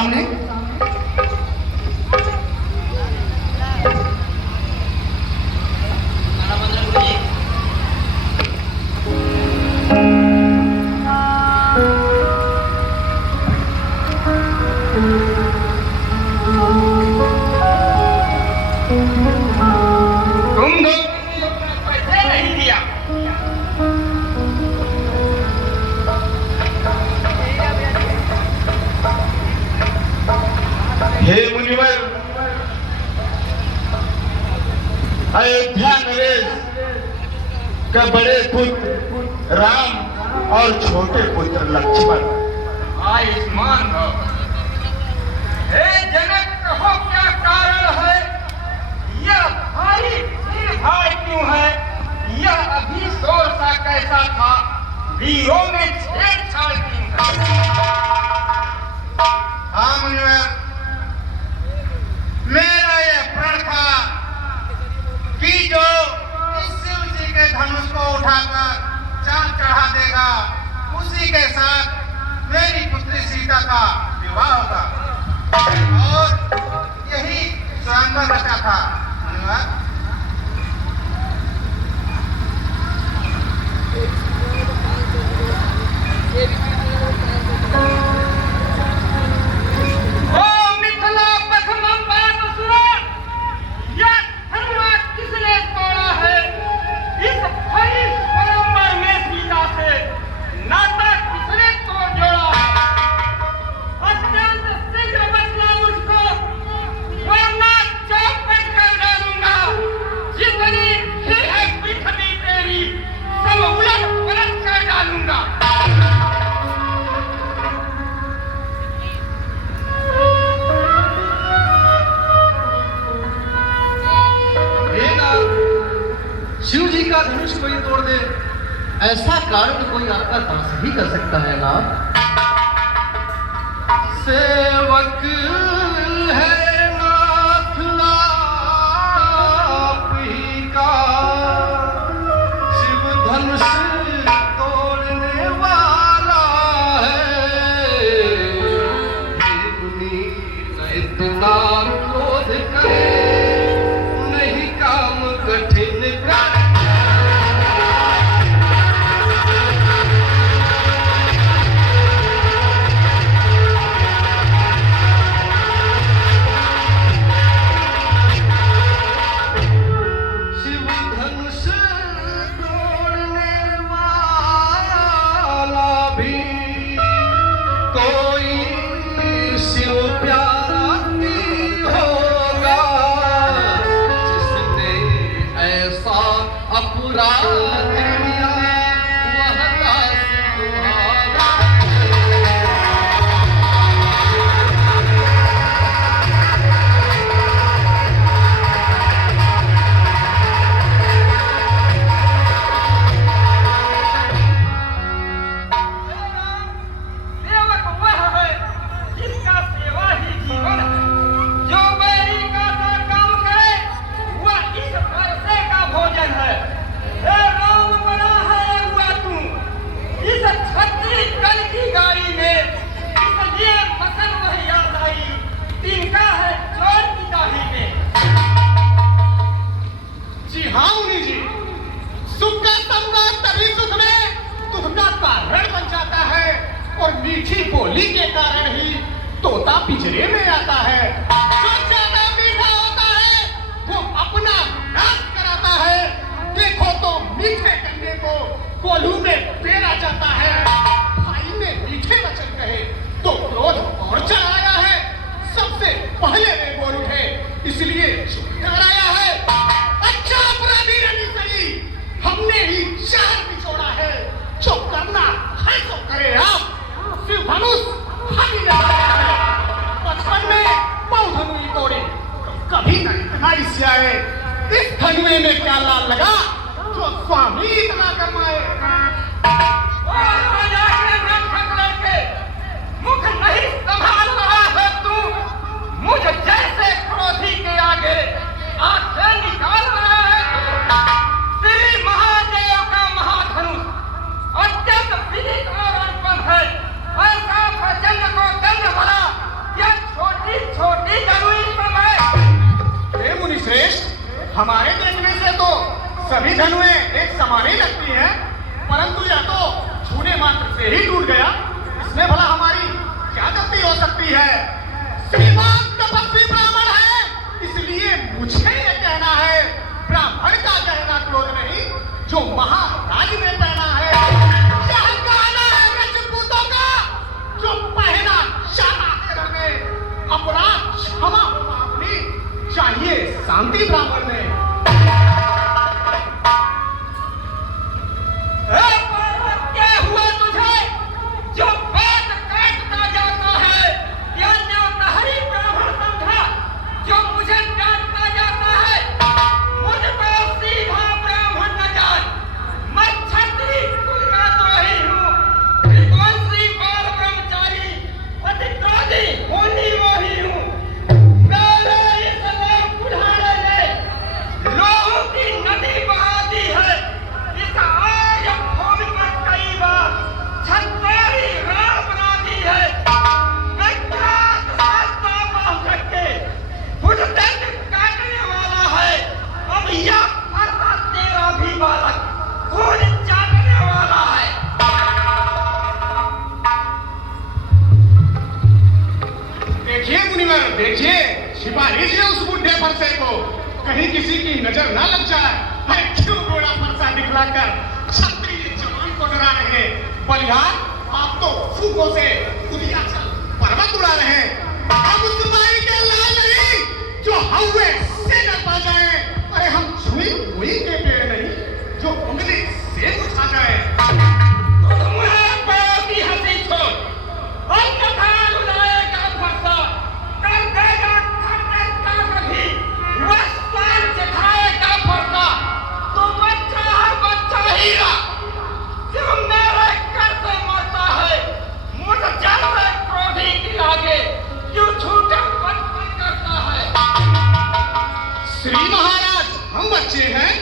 सामने। हे मुनिवर, अयोध्या नरेश का बड़े पुत्र राम और छोटे पुत्र लक्ष्मण आयुष्मान भव। हे जनक, कहो क्या कारण है? यह भारी भीड़ भाड़ क्यों है? यह अभी शोर सा कैसा था? वीरों में छेड़छाड़ क्यों है? हाँ मुनिवर, मेरा यह प्रण था कि जो इस शिव जी के धनुष को उठाकर चांद चढ़ा देगा, उसी के साथ मेरी पुत्री सीता का विवाह होगा। और यही स्वयंवर रचा था। शिव जी का धनुष कोई तोड़ दे, ऐसा कारण कोई आपका दास ही कर सकता है ना? सेवक है नाथ आप ही का, शिव धनुष तोड़ने वाला है। इतना क्रोध करे, नहीं काम कठिन कर। मीठी बोली के कारण ही तोता पिंजरे में आता है। जो ज्यादा मीठा होता है वो अपना नाश कराता है। देखो तो मीठे गन्ने को कोल्हू में पेरा जाता है। भाई ने मीठे वचन कहे तो क्रोध और चढ़ाया है। सबसे पहले वे बोल उठे, इसलिए चुप कराया है। अच्छा अपराधी नहीं सही, हमने ही शहर बिछोड़ा है। जो करना है तो करे आप। शिव धनुष हम ही लगाया है। बचपन में बहु धनुई तोड़ी, कभी न इतना इससे आए। इस धनुए में क्या लाल लगा जो स्वामी इतना कमाए। मुख नहीं संभाल रहा है तू, मुझ जैसे क्रोधी के आगे आंखें निकाल रहा है तू। श्री महादेव का महाधनुष अत्यंत विदित और अनुपम है। ऐसा प्रचंड को दंड भरा, यह हमारे देखने से तो सभी धनुएं एक समान ही लगती हैं, परंतु यह तो छूने मात्र से ही टूट गया। इसमें भला हमारी क्या गलती हो सकती है? श्रीमान तपस्वी ब्राह्मण है, इसलिए मुझे ये कहना है, ब्राह्मण का गहना क्रोध नहीं जो महाराज ने पहना है। यह गहना है राजपूतों का जो पहना जाता है हमें। अपराध क्षमा मांगनी चाहिए शांति ब्राह्मण ने। क्या हुआ तुझे जो बात काटता जाता है? या न्यायधारी ब्राह्मण समझा जो मुझे काटता जाता है? मुझको सीधा ब्राह्मण न जान, मैं क्षत्रिय कुल का द्रोही हूँ, विद्वांसी बाल ब्रह्मचारी पतिव्रती होनी मोही हूँ। मेरे इस लोक बुढ़ाने ने लोगों की नदी बहा दी है। इस आय भूमि पर कई बार छत्तारी राह बना दी है। विख्यात रास्ता पहुंच के खुद दंड काटने वाला है। अब यह फरसा तेरा भी बालक खून चाटने वाला है। देखिए मुनिवर, देखिए, छिपा लीजिए उस बुढ़े फरसे को, कहीं किसी की नजर ना लग जाए। अरे क्यों गोड़ा फरसा दिखलाकर क्षत्रिय जवान को डरा रहे? बलिहार, आप तो फूकों से उदिया चल पर्वत उड़ा रहे हैं। अब उस माई के लाल नहीं जो हवे से न पा जाए। अरे हम छुई हुई के पेड़ नहीं जो उंगली से उठा जाए। तुम्हारे पैरों की हंसी छोड़, अन्यथा रुलाएगा फरसा, कर देगा खंडे का कभी, वह शान दिखाएगा फरसा। तो बच्चा है बच्चा हीरा, जो मेरे कर से मरता है। मुझ जैसे क्रोधी के आगे क्यों छूटा बचपन करता है? श्री महाराज, हम बच्चे हैं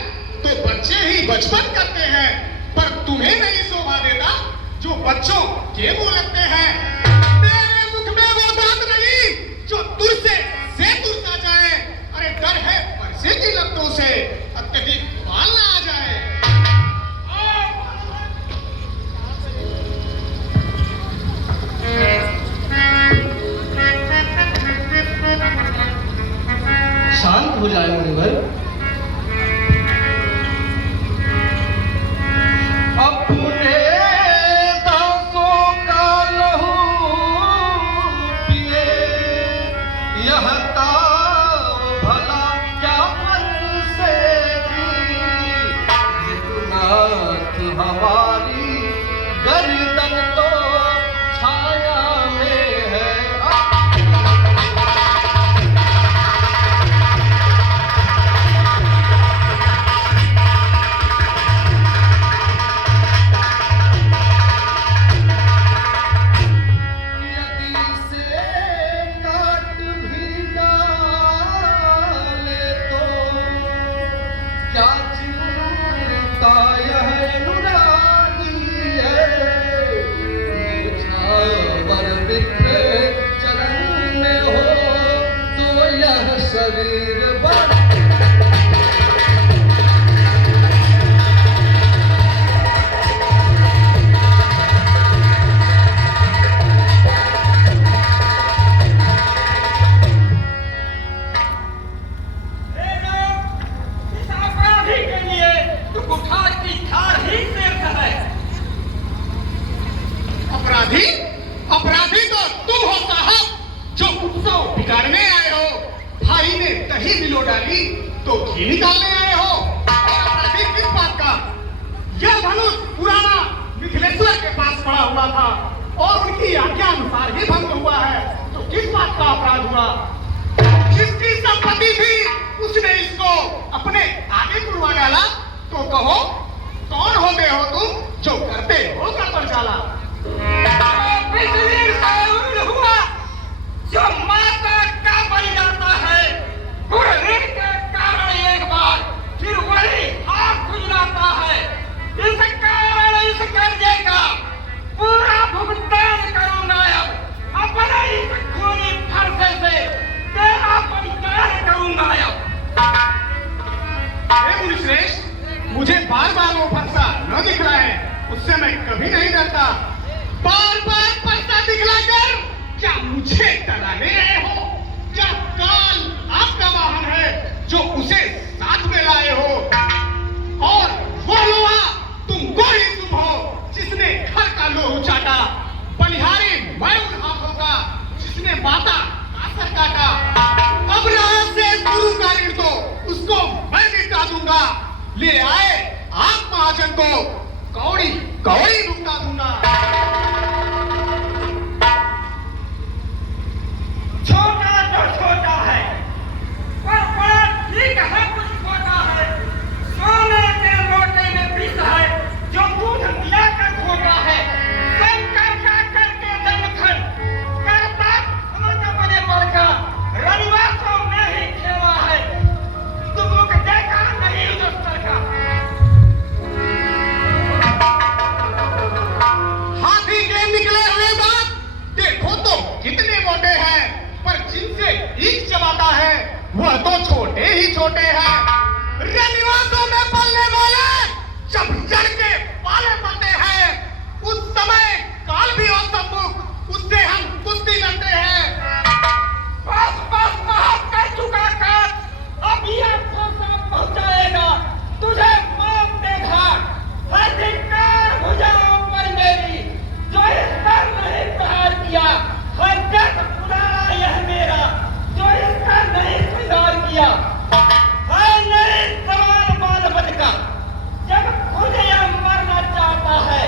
तो बच्चे ही बचपन करते हैं, पर तुम्हें नहीं शोभा देता जो बच्चों के मुंह लगते हैं। मेरे मुख में वो दांत नहीं जो दूर से तुरसा जाए। अरे डर है परसे की लपटों से अत्यधिक बाल ना आ जाए। शांत हो जाए मुनिवर। अपने दासों का लहू पिए, यह ताव भला क्या बरसेगी? नाथ हमारी गर्दन तो छाया में है। शरीर बन इस अपराधी के लिए तो कुठार की ठार ही सिर्फ है। अपराधी? अपराधी तो तुम हो साहब, जो उत्सव बिगाड़ने आए हो। भाई ने दही मिलो डाली तो घी निकालने आए हो। अपराधी किस बात का? यह धनुष पुराना मिथिलेश्वर के पास पड़ा हुआ था और उनकी आज्ञा अनुसार ही भंग हुआ है, तो किस बात का अपराध हुआ? जिसकी संपत्ति थी उसने इसको अपने आगे बुलवा डाला, तो कहो कौन होते हो तुम जो करते हो कर डाला? बिजली से उड़ हुआ जो माता का बन जाता है, बुढ़ने के कारण एक बार फिर वही हाथ खुजलाता है। इस कारण इस कर्जे का पूरा भुगतान करूंगा। अब अपने इस खूनी फरसे से तेरा परित्याग करूंगा। अब मुझे बार बार वो फरसा न दिखलाए, उससे मैं कभी नहीं डरता। बार बार फरसा दिखलाकर क्या मुझे डराने रहे हो? क्या काल आपका वाहन है जो उसे साथ में लाए हो? और वो लोहा तुमको ही तुम हो जिसने घर का लोह चाटा। बलिहारी मैं उन हाथों का जिसने माता का सर काटा। अब रहा से गुरु का ऋण तो उसको मैं मिटा दूंगा। ले आए आप महाजन को कौड़ी कौड़ी भुगता दूंगा। छोटा तो छोटा है, पर बड़ा ठीक है, कुछ छोटा है। सोने के लोटे में विष है जो दूध मिलाकर खोटा है। शंकर का करके दंडखंड करता समझ बने पड़का। रविवार को मैं ही खेला है, तुम लोग देखा नहीं दोस्तर का। हाथी के निकले हुए दांत देखो तो कितने मोटे हैं, पर जिनसे ईख चबाता है वह तो छोटे ही छोटे हैं। रनिवासों में पलने वाले जब जड़ के पाले पड़ते हैं, उस समय काल भी और सम्मुख उससे हम कुश्ती लड़ते हैं। बस बस माफ कर चुका काश, अभी आपको साथ पहुंचाएगा तुझे मौत के घाट। हर धिक्कार भुजाओं पर मेरी जो इस पर नहीं प्रहार किया। हर दर्द पुराना यह मेरा जो इसका नहीं स्वीकार किया। है नहीं सवाल बाल बचका जब खुद यह मरना चाहता है,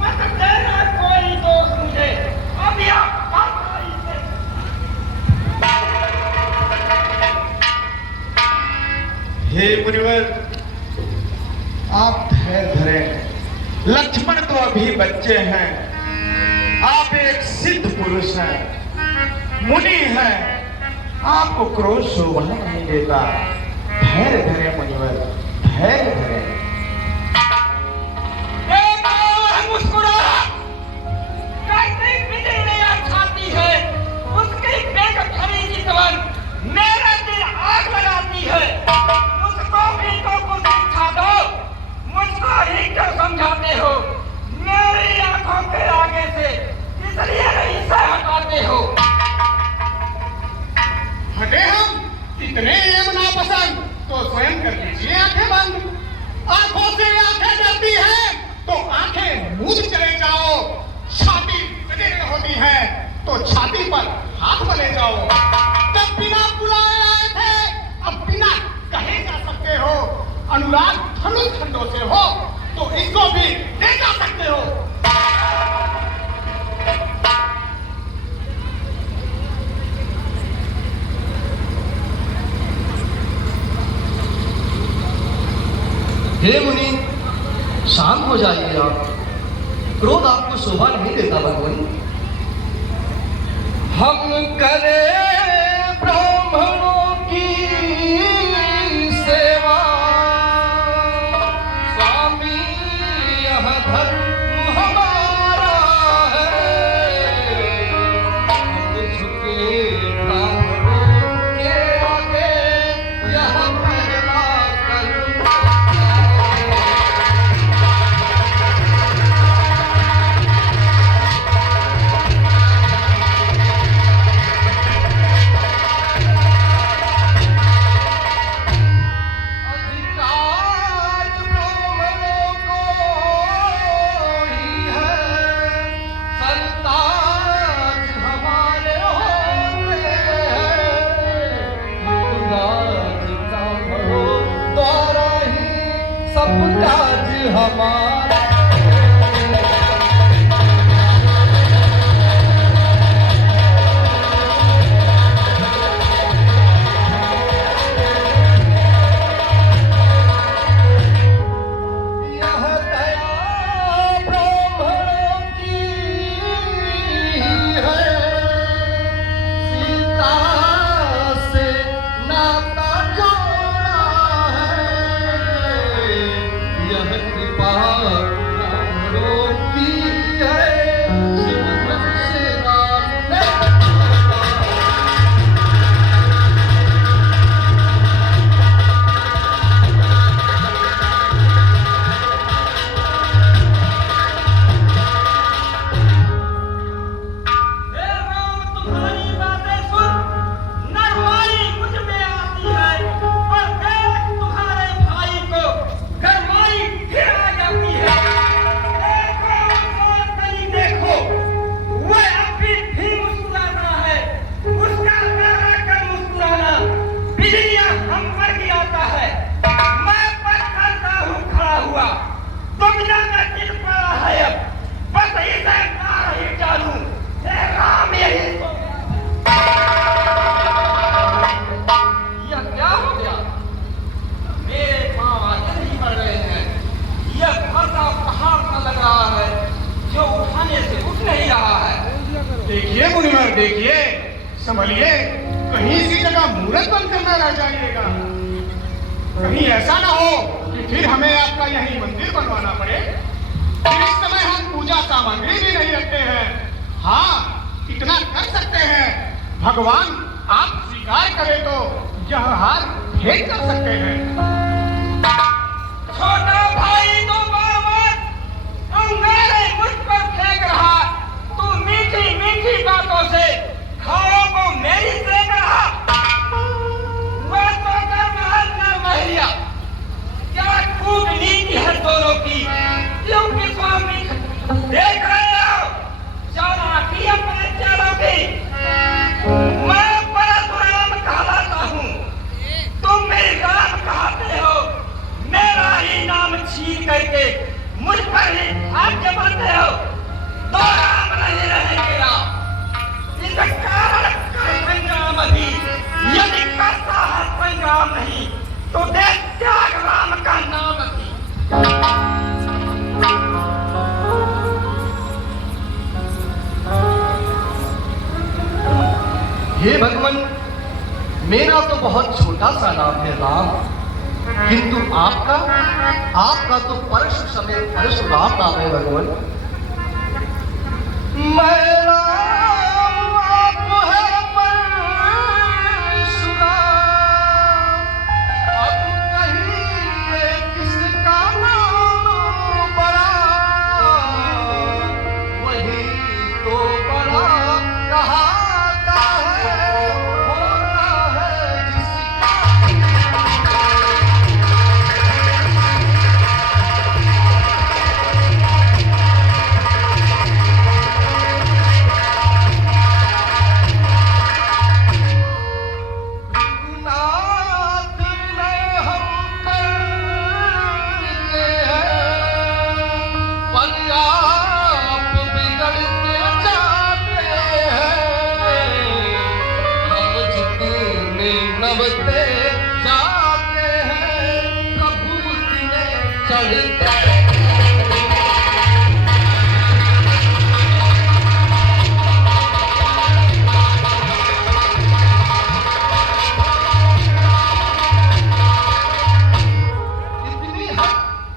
मत देना कोई दोष मुझे। अभी आप से हे मुनिवर, आप धैर्य धरें। लक्ष्मण तो अभी बच्चे हैं, आप एक सिद्ध पुरुष हैं, मुनि हैं, आपको क्रोध शोभा नहीं देता। धैर्य धरें मुनिवर, धैर्य धरें। मुस्कुराया कैसे बिजली छाती है, उसकी बेग भरी जीवन मेरा दिल आग लगाती है। उसको भी तो कुछ सिखा दो, मुझको ही क्यों समझाते हो? मेरी आंखों के आगे से इसलिए नहीं से हटाते हो। हटे हम, इतने ये नापसंद तो स्वयं कर लीजिए आंखें बंद। आंखों से आंखें डरती हैं तो आंखें मूंद चले जाओ। छाती सदैव होती है तो छाती पर हाथ मले जाओ। जब बिना बुलाए आए थे, अब बिना कहे जा सकते हो। अनुराग धनुष खंडों से हो तो इनको भी ले जा सकते हो। हे मुनि, शांत हो जाइए आप। क्रोध आपको शोभा नहीं देता भगवान। हम करें ब्राह्मणों की सेवा, स्वामी यह धर्म हमारा है। हम झुके ब्राह्मणों के आगे, यह पहला कर्म हमारा। यह दया ब्राह्मणों की है, सीता से नाता जोड़ा है। यह कृपा संभलिए, कहीं इसी जगह मुहूर्त बंद करना रह जाइएगा। कहीं ऐसा ना हो कि फिर हमें आपका यही मंदिर बनवाना पड़े। फिर इस समय हम पूजा सामग्री भी नहीं रखते हैं। हाँ, इतना कर सकते हैं, भगवान आप स्वीकार करें तो यह हार भेंट कर सकते हैं। छोटा भाई तो बार-बार अंगारे मुझ पर फेंक रहा। तू मीठी मीठी बातों से खाओ को मेरी सेक रहा। वह तो कर महिया, क्या कूटनीति है दोनों की। क्योंकि स्वामी देख रहे हो चालाकी अपने चालों की। मैं परशुराम कहलाता हूँ, तुम मेरे राम कहते हो। मेरा ही नाम छीन करके मुझ पर ही हाथ जमाते हो। दो राम नहीं रहेंगे आप। इसका कारण कर संग्राम अभी, यदि करता है संग्राम नहीं तो देख त्याग राम का नाम अभी। हे भगवान, मेरा तो बहुत छोटा सा नाम है राम, किंतु आपका तो परशु समय परशुराम नाम है भगवान। मेरा आप है परशुराम, अब कहिए किसका नाम बड़ा, वही तो बड़ा कहाता है, होता है जिसका। नाथ ने हम करते हैं, पर आप बिगड़ते जाते हैं। हम जितने नभते जाते हैं, प्रभु उतने चढ़ते हैं।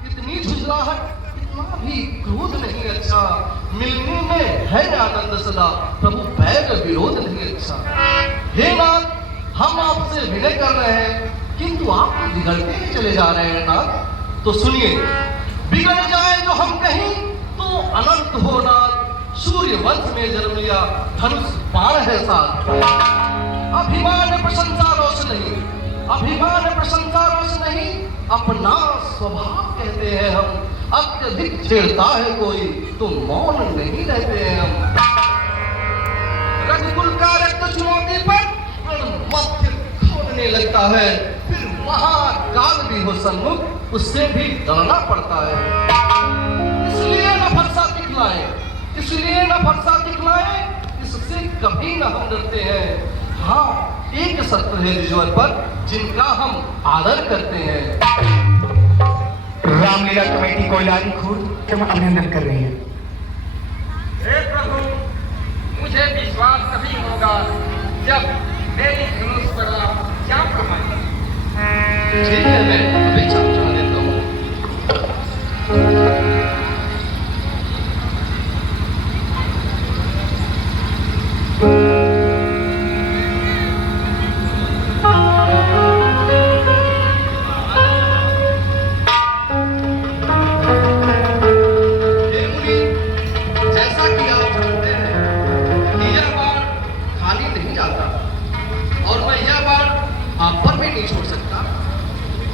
इतनी झुंझलाहट, इतना भी क्रोध नहीं अच्छा। मिलने में है आनंद सदा, प्रभु बैर विरोध नहीं अच्छा। हे नाथ, हम आपसे विनय कर रहे हैं, किंतु आप बिगड़ते ही चले जा रहे हैं नाथ। तो सुनिए, बिगड़ जाए जो हम कहीं तो अनंत हो नाथ। सूर्य वंश में जन्म लिया, धनुष बाण है साथ। अभिमान प्रशंसा रोष नहीं, अभिमान प्रशंसा रोष नहीं, अपना स्वभाव कहते हैं हम। अत्यधिक छेड़ता है कोई तो मौन नहीं रहते हैं हम। रघुकुल का रक्त चुनौती पर मध्य खोदने लगता है, फिर महाकाल भी हो सन्मुख, उससे भी डरना पड़ता है। इसलिए न फरसा दिखलाए, इसलिए न फरसा दिखलाए, इससे कभी न हम डरते हैं। हाँ, एक शस्त्र है रिजवर पर जिनका हम आदर करते हैं। रामलीला कमेटी कोयलारी खुर्द क्षमा अभिनंदन कर रही है। हे प्रभु, मुझे विश्वास तभी होगा जब मेरी धनुष पर आप चाप कमाएं। ठीक है, मैं अभी चमचा देता हूँ।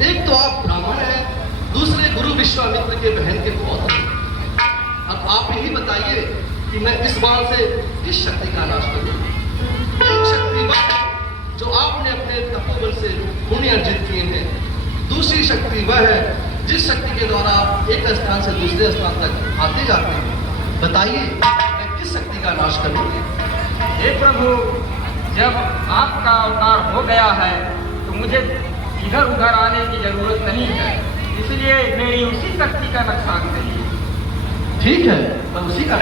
एक तो आप ब्राह्मण हैं, दूसरे गुरु विश्वामित्र के बहन के पौत्र हैं। अब आप यही बताइए कि मैं इस बाण से किस शक्ति का नाश करूं? एक शक्ति वह है जो आपने अपने तपोबल से पुण्य अर्जित किए हैं, दूसरी शक्ति वह है जिस शक्ति के द्वारा आप एक स्थान से दूसरे स्थान तक आते जाते हैं। बताइए मैं किस शक्ति का नाश करूं? हे प्रभु, जब आपका अवतार हो गया है तो मुझे इधर उधर आने की जरूरत नहीं है, इसलिए मेरी उसी शक्ति का नुकसान करिए। ठीक है, मैं उसी का